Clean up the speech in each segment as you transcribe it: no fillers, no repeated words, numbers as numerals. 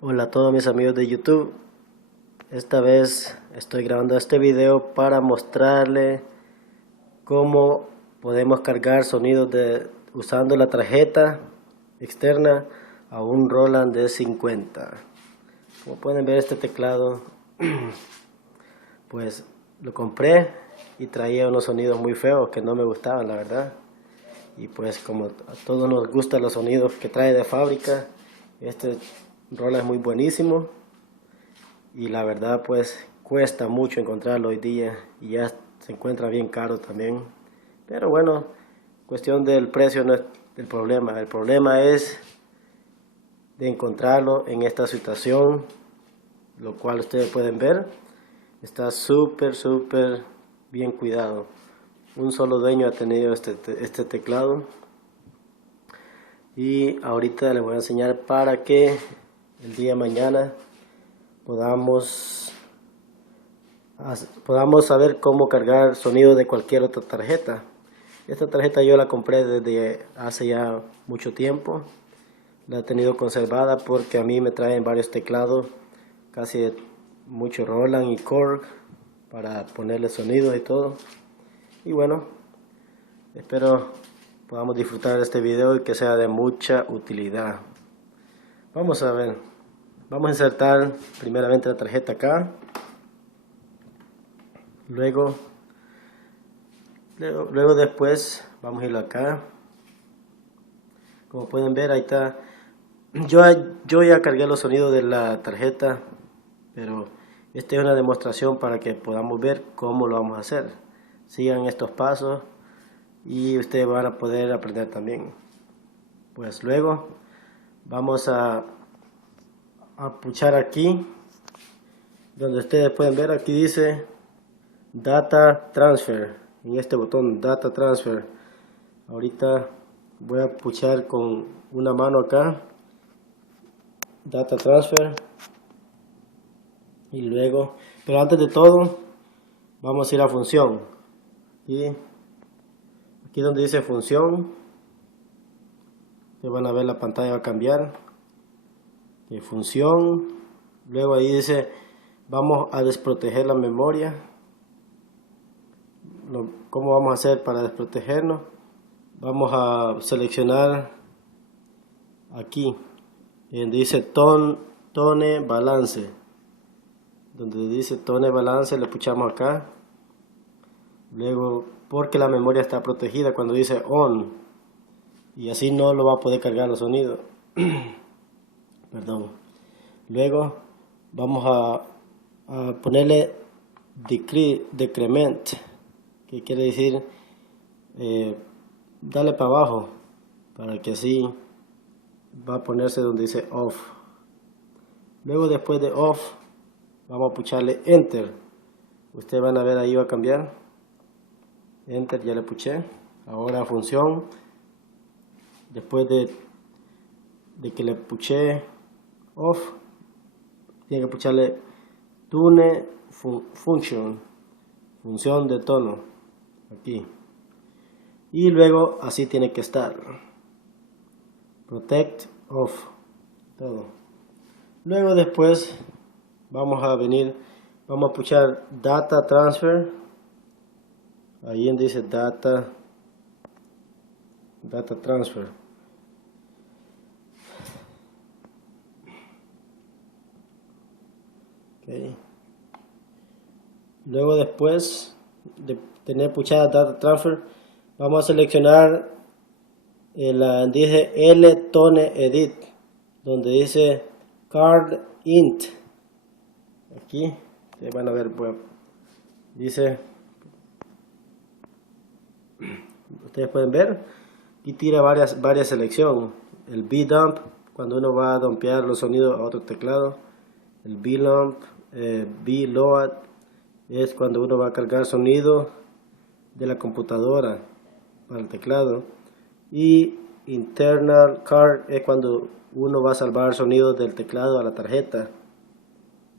Hola a todos mis amigos de YouTube. Esta vez estoy grabando este video para mostrarle cómo podemos cargar sonidos usando la tarjeta externa a un Roland D50. Como pueden ver, este teclado pues lo compré y traía unos sonidos muy feos que no me gustaban, la verdad. Y pues como a todos nos gustan los sonidos que trae de fábrica, este Roland es muy buenísimo. Y la verdad pues cuesta mucho encontrarlo hoy día y ya se encuentra bien caro también. Pero bueno, cuestión del precio no es el problema es de encontrarlo en esta situación, lo cual ustedes pueden ver, está súper bien cuidado. Un solo dueño ha tenido este teclado y ahorita les voy a enseñar para que el día de mañana podamos saber cómo cargar sonido de cualquier otra tarjeta. Esta tarjeta yo la compré desde hace ya mucho tiempo. La he tenido conservada porque a mí me traen varios teclados, casi mucho Roland y Korg, para ponerle sonidos y todo. Y bueno, espero podamos disfrutar de este video y que sea de mucha utilidad. Vamos a ver. Vamos a insertar primeramente la tarjeta acá. Luego después vamos a irlo acá. Como pueden ver, ahí está. Yo ya cargué los sonidos de la tarjeta, pero esta es una demostración para que podamos ver cómo lo vamos a hacer. Sigan estos pasos y ustedes van a poder aprender también. Pues luego vamos a puchar aquí, donde ustedes pueden ver, aquí dice Data Transfer, en este botón Data Transfer. Ahorita voy a puchar con una mano acá, Data Transfer, y luego, pero antes de todo, vamos a ir a función. Y aquí donde dice función, ustedes van a ver la pantalla va a cambiar de función. Luego ahí dice, vamos a desproteger la memoria. ¿Cómo vamos a hacer para desprotegernos? Vamos a seleccionar aquí donde dice tone balance. Donde dice tone balance le puchamos acá. Luego, porque la memoria está protegida cuando dice on, y así no lo va a poder cargar los sonidos. Perdón. Luego vamos a ponerle decrement, que quiere decir dale para abajo, para que así va a ponerse donde dice off. Luego después de off vamos a pucharle enter. Ustedes van a ver ahí va a cambiar. Enter, ya le puché. Ahora función. Después de que le puché off, tiene que pucharle tune function, función de tono, aquí. Y luego así tiene que estar. Protect off, todo. Luego después vamos a puchar data transfer. Ahí donde dice data transfer. Okay. Luego después de tener puchada data transfer, vamos a seleccionar dice L-Tone Edit, donde dice Card Int. Aquí ustedes van a ver, dice, ustedes pueden ver, aquí tira varias selecciones. El B-Dump, cuando uno va a dumpear los sonidos a otro teclado. El B-Lump, B-Load, es cuando uno va a cargar sonido de la computadora para el teclado. Y Internal Card es cuando uno va a salvar sonido del teclado a la tarjeta.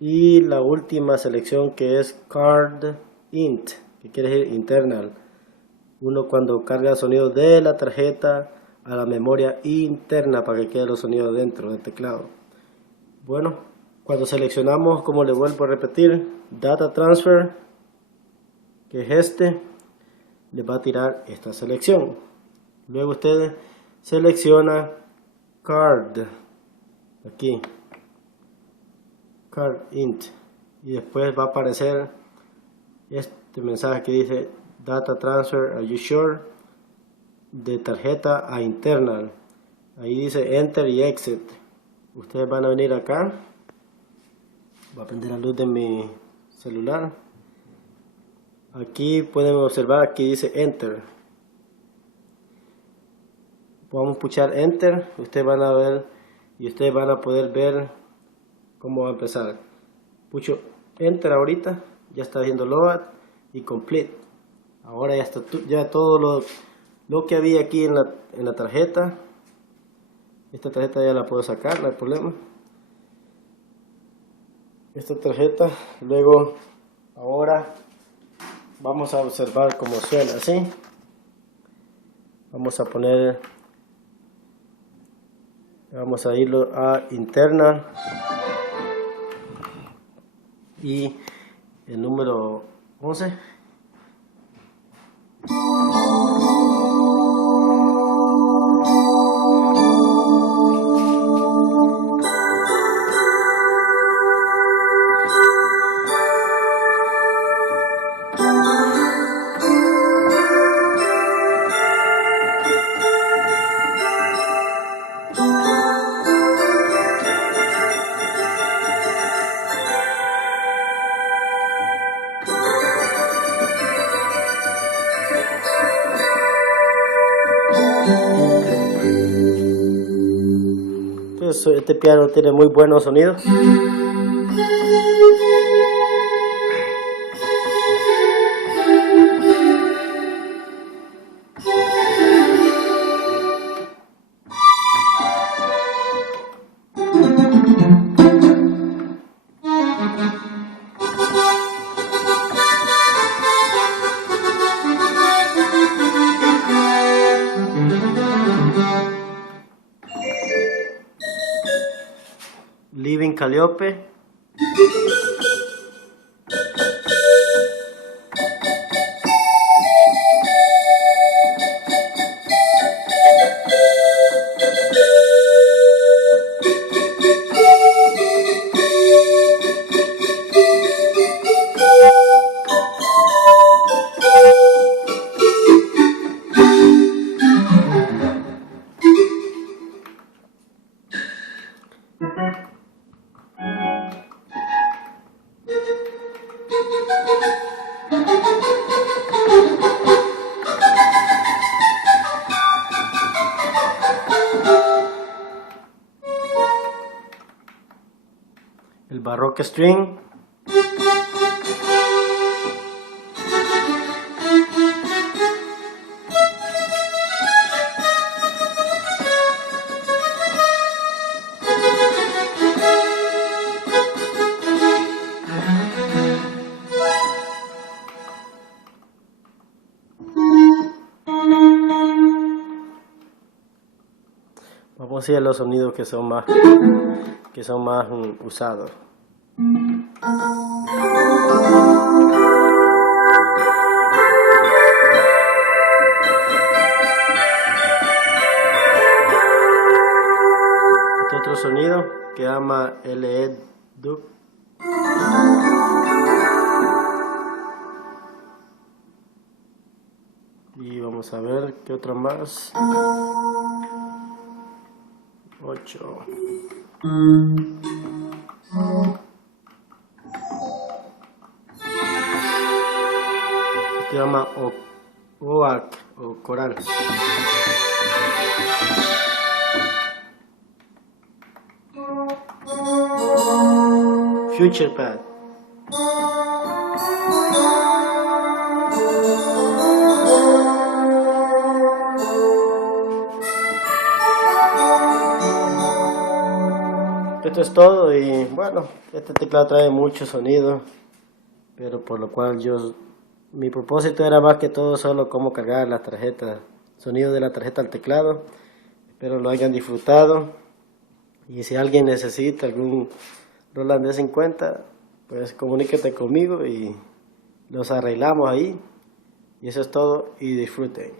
Y la última selección, que es Card Int, que quiere decir internal, uno cuando carga sonido de la tarjeta a la memoria interna para que quede los sonidos dentro del teclado. Bueno, cuando seleccionamos, como le vuelvo a repetir, Data Transfer, que es este, le va a tirar esta selección. Luego usted selecciona Card, aquí, Card Int, y después va a aparecer este mensaje que dice Data Transfer, are you sure? De tarjeta a internal. Ahí dice Enter y Exit. Ustedes van a venir acá. Voy a prender la luz de mi celular. Aquí pueden observar, aquí dice Enter. Vamos a puchar Enter. Ustedes van a ver y ustedes van a poder ver cómo va a empezar. Pucho Enter ahorita. Ya está haciendo Load y Complete. Ahora ya está ya todo lo que había aquí en la tarjeta. Esta tarjeta ya la puedo sacar, no hay problema. Esta tarjeta, luego, ahora vamos a observar cómo suena así. Vamos a poner, vamos a irlo a internal y el número 11. Entonces, este piano tiene muy buenos sonidos. Living Calliope. El Baroque String. Vamos a ir a los sonidos que son más usados. Este otro sonido que llama LED Dub. Y vamos a ver qué otro más. 8. Se llama OAC o coral. Future Pad. Esto es todo y bueno, este teclado trae mucho sonido, pero por lo cual mi propósito era más que todo solo cómo cargar la tarjeta, sonido de la tarjeta al teclado. Espero lo hayan disfrutado. Y si alguien necesita algún Roland D50, pues comuníquete conmigo y los arreglamos ahí. Y eso es todo, y disfruten.